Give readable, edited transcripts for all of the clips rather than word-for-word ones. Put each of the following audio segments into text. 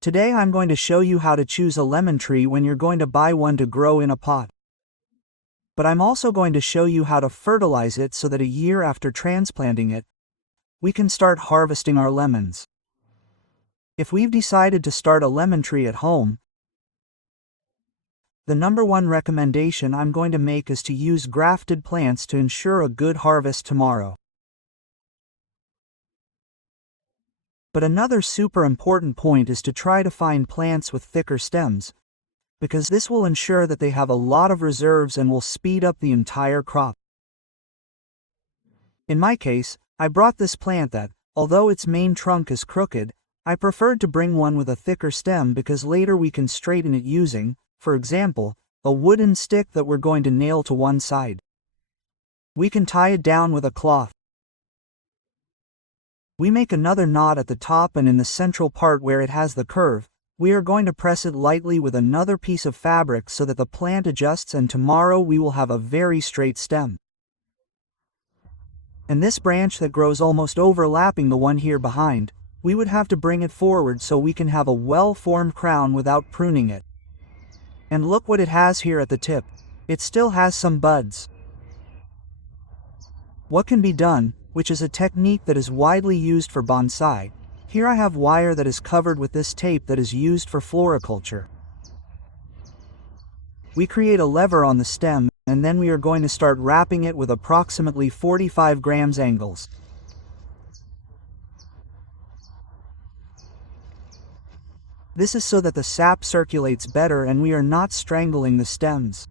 Today I'm going to show you how to choose a lemon tree when you're going to buy one to grow in a pot. But I'm also going to show you how to fertilize it so that a year after transplanting it, we can start harvesting our lemons. If we've decided to start a lemon tree at home, the number one recommendation I'm going to make is to use grafted plants to ensure a good harvest tomorrow. But another super important point is to try to find plants with thicker stems, because this will ensure that they have a lot of reserves and will speed up the entire crop. In my case, I brought this plant that, although its main trunk is crooked, I preferred to bring one with a thicker stem because later we can straighten it using, for example, a wooden stick that we're going to nail to one side. We can tie it down with a cloth. We make another knot at the top, and in the central part where it has the curve, we are going to press it lightly with another piece of fabric so that the plant adjusts, and tomorrow we will have a very straight stem. And this branch that grows almost overlapping the one here behind, we would have to bring it forward so we can have a well-formed crown without pruning it. And look what it has here at the tip. It still has some buds. What can be done, which is a technique that is widely used for bonsai. Here I have wire that is covered with this tape that is used for floriculture. We create a lever on the stem, and then we are going to start wrapping it with approximately 45 grams angles. This is so that the sap circulates better and we are not strangling the stems.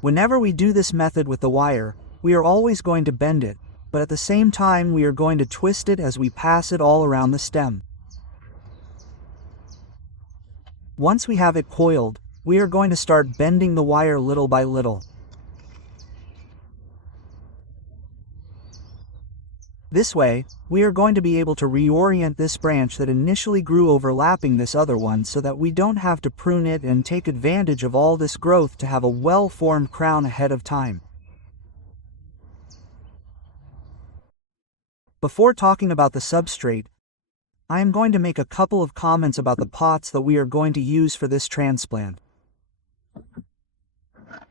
Whenever we do this method with the wire, we are always going to bend it, but at the same time we are going to twist it as we pass it all around the stem. Once we have it coiled, we are going to start bending the wire little by little. This way, we are going to be able to reorient this branch that initially grew overlapping this other one so that we don't have to prune it and take advantage of all this growth to have a well-formed crown ahead of time. Before talking about the substrate, I am going to make a couple of comments about the pots that we are going to use for this transplant.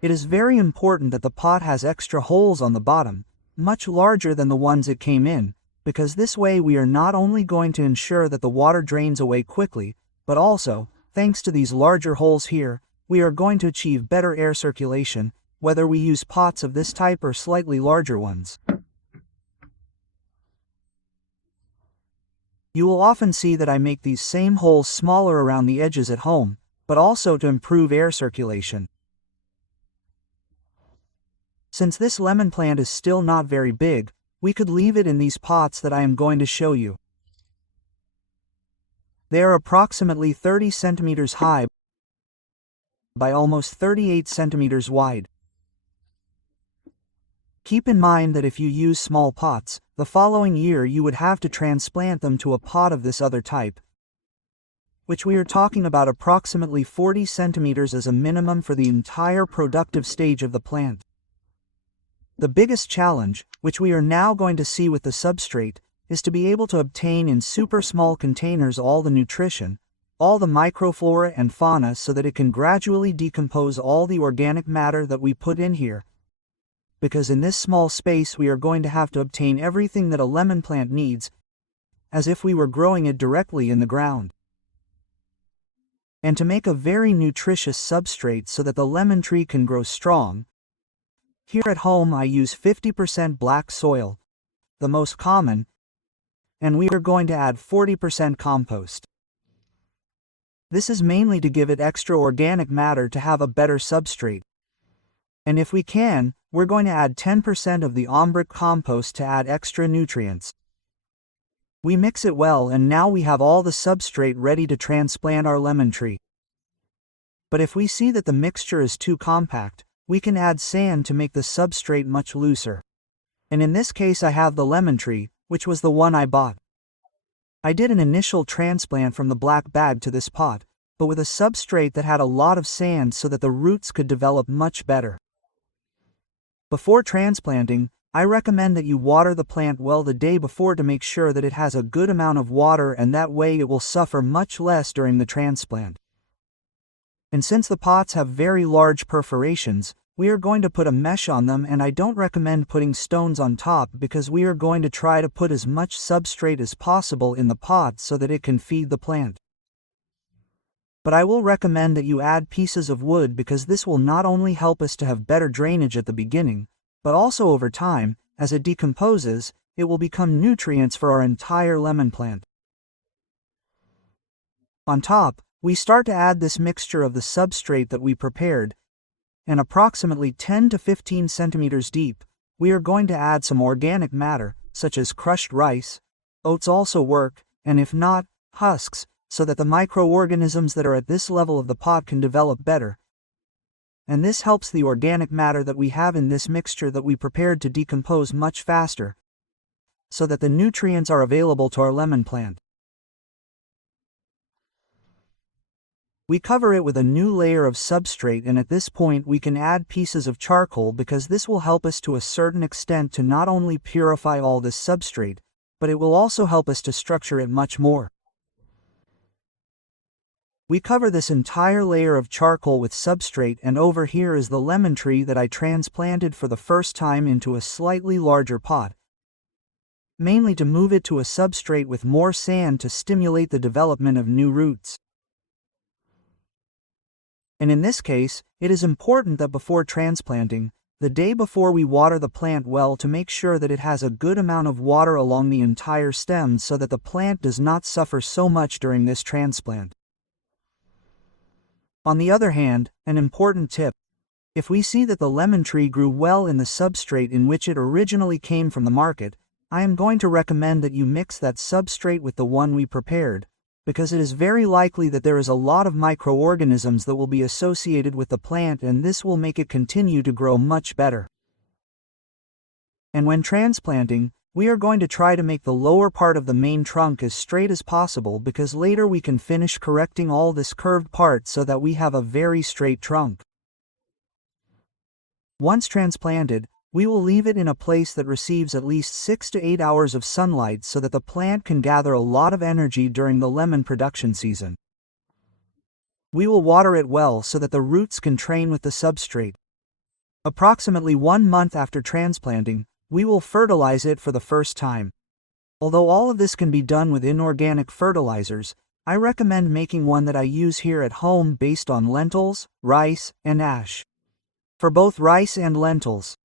It is very important that the pot has extra holes on the bottom, much larger than the ones it came in, because this way we are not only going to ensure that the water drains away quickly, but also, thanks to these larger holes here, we are going to achieve better air circulation, whether we use pots of this type or slightly larger ones. You will often see that I make these same holes smaller around the edges at home, but also to improve air circulation. Since this lemon plant is still not very big, we could leave it in these pots that I am going to show you. They are approximately 30 centimeters high by almost 38 centimeters wide. Keep in mind that if you use small pots, the following year you would have to transplant them to a pot of this other type, which we are talking about approximately 40 centimeters as a minimum for the entire productive stage of the plant. The biggest challenge, which we are now going to see with the substrate, is to be able to obtain in super small containers all the nutrition, all the microflora and fauna so that it can gradually decompose all the organic matter that we put in here. Because in this small space we are going to have to obtain everything that a lemon plant needs, as if we were growing it directly in the ground. And to make a very nutritious substrate so that the lemon tree can grow strong, here at home I use 50% black soil, the most common, and we are going to add 40% compost. This is mainly to give it extra organic matter to have a better substrate. And if we can, we're going to add 10% of the ombric compost to add extra nutrients. We mix it well, and now we have all the substrate ready to transplant our lemon tree. But if we see that the mixture is too compact, we can add sand to make the substrate much looser. And in this case I have the lemon tree, which was the one I bought. I did an initial transplant from the black bag to this pot, but with a substrate that had a lot of sand so that the roots could develop much better. Before transplanting, I recommend that you water the plant well the day before to make sure that it has a good amount of water, and that way it will suffer much less during the transplant. And since the pots have very large perforations, we are going to put a mesh on them, and I don't recommend putting stones on top because we are going to try to put as much substrate as possible in the pot so that it can feed the plant. But I will recommend that you add pieces of wood because this will not only help us to have better drainage at the beginning, but also over time, as it decomposes, it will become nutrients for our entire lemon plant. On top, we start to add this mixture of the substrate that we prepared, and approximately 10 to 15 centimeters deep, we are going to add some organic matter, such as crushed rice. Oats also work, and if not, husks, so that the microorganisms that are at this level of the pot can develop better. And this helps the organic matter that we have in this mixture that we prepared to decompose much faster, so that the nutrients are available to our lemon plant. We cover it with a new layer of substrate, and at this point we can add pieces of charcoal because this will help us to a certain extent to not only purify all this substrate, but it will also help us to structure it much more. We cover this entire layer of charcoal with substrate, and over here is the lemon tree that I transplanted for the first time into a slightly larger pot, mainly to move it to a substrate with more sand to stimulate the development of new roots. And in this case, it is important that before transplanting, the day before, we water the plant well to make sure that it has a good amount of water along the entire stem so that the plant does not suffer so much during this transplant. On the other hand, an important tip: if we see that the lemon tree grew well in the substrate in which it originally came from the market, I am going to recommend that you mix that substrate with the one we prepared, because it is very likely that there is a lot of microorganisms that will be associated with the plant, and this will make it continue to grow much better. And when transplanting, we are going to try to make the lower part of the main trunk as straight as possible, because later we can finish correcting all this curved part so that we have a very straight trunk. Once transplanted, we will leave it in a place that receives at least 6 to 8 hours of sunlight so that the plant can gather a lot of energy during the lemon production season. We will water it well so that the roots can train with the substrate. Approximately 1 month after transplanting, we will fertilize it for the first time. Although all of this can be done with inorganic fertilizers, I recommend making one that I use here at home based on lentils, rice, and ash. For both rice and lentils,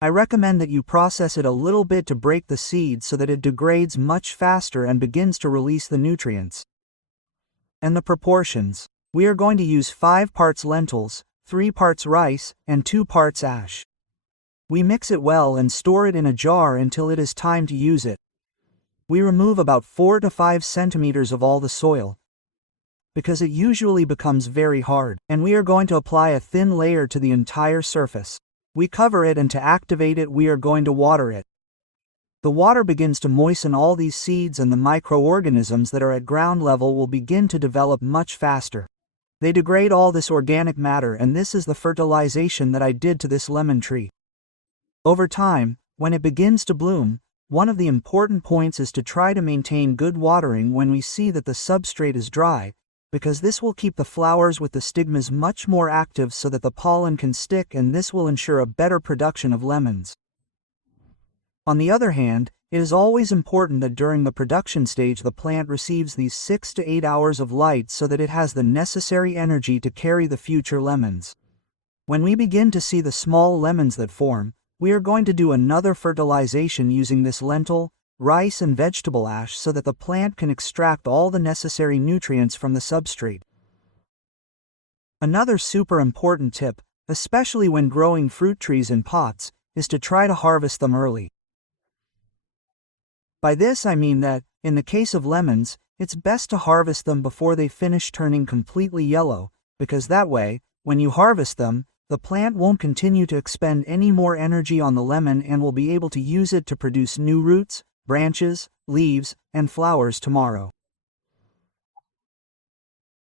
I recommend that you process it a little bit to break the seed so that it degrades much faster and begins to release the nutrients. And the proportions: we are going to use 5 parts lentils, 3 parts rice, and 2 parts ash. We mix it well and store it in a jar until it is time to use it. We remove about 4 to 5 centimeters of all the soil, because it usually becomes very hard, and we are going to apply a thin layer to the entire surface. We cover it, and to activate it we are going to water it. The water begins to moisten all these seeds, and the microorganisms that are at ground level will begin to develop much faster. They degrade all this organic matter, and this is the fertilization that I did to this lemon tree. Over time, when it begins to bloom, one of the important points is to try to maintain good watering when we see that the substrate is dry, because this will keep the flowers with the stigmas much more active so that the pollen can stick, and this will ensure a better production of lemons. On the other hand, it is always important that during the production stage the plant receives these 6 to 8 hours of light so that it has the necessary energy to carry the future lemons. When we begin to see the small lemons that form, we are going to do another fertilization using this lentil, rice, and vegetable ash so that the plant can extract all the necessary nutrients from the substrate. Another super important tip, especially when growing fruit trees in pots, is to try to harvest them early. By this I mean that, in the case of lemons, it's best to harvest them before they finish turning completely yellow, because that way, when you harvest them, the plant won't continue to expend any more energy on the lemon and will be able to use it to produce new roots, branches, leaves, and flowers tomorrow.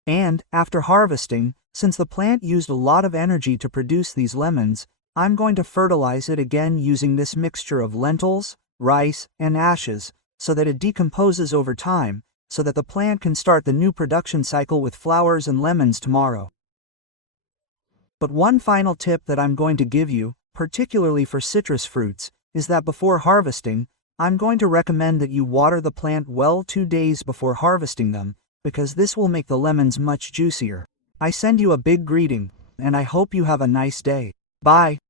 And, after harvesting, since the plant used a lot of energy to produce these lemons, I'm going to fertilize it again using this mixture of lentils, rice, and ashes, so that it decomposes over time, so that the plant can start the new production cycle with flowers and lemons tomorrow. But one final tip that I'm going to give you, particularly for citrus fruits, is that before harvesting, I'm going to recommend that you water the plant well 2 days before harvesting them, because this will make the lemons much juicier. I send you a big greeting, and I hope you have a nice day. Bye.